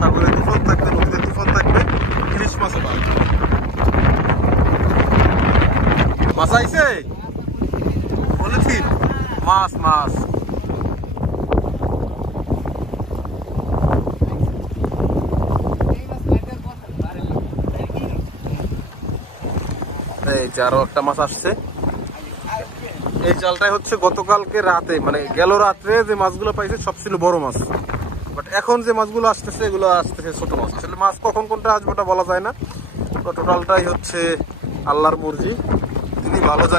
সাগরে তুফান থাকবে, নদীতে তুফান থাকবে, ইলিশ মাছও পাবে। মাছ আইছে বলেছি, মাছ মাছ এই যে আরো একটা মাছ আসছে। এই জালটাই হচ্ছে গতকালকে রাতে, মানে গেল রাত্রে যে মাছগুলো পাইছে সব ছিল বড় মাছ, বাট এখন যে মাছগুলো আসতেছে এগুলো আসতেছে ছোট মাছ। আসলে মাছ কখন কোনটা আসবে ওটা বলা যায় না, তো টোটালটাই হচ্ছে আল্লাহর মর্জি, তিনি ভালো জানেন।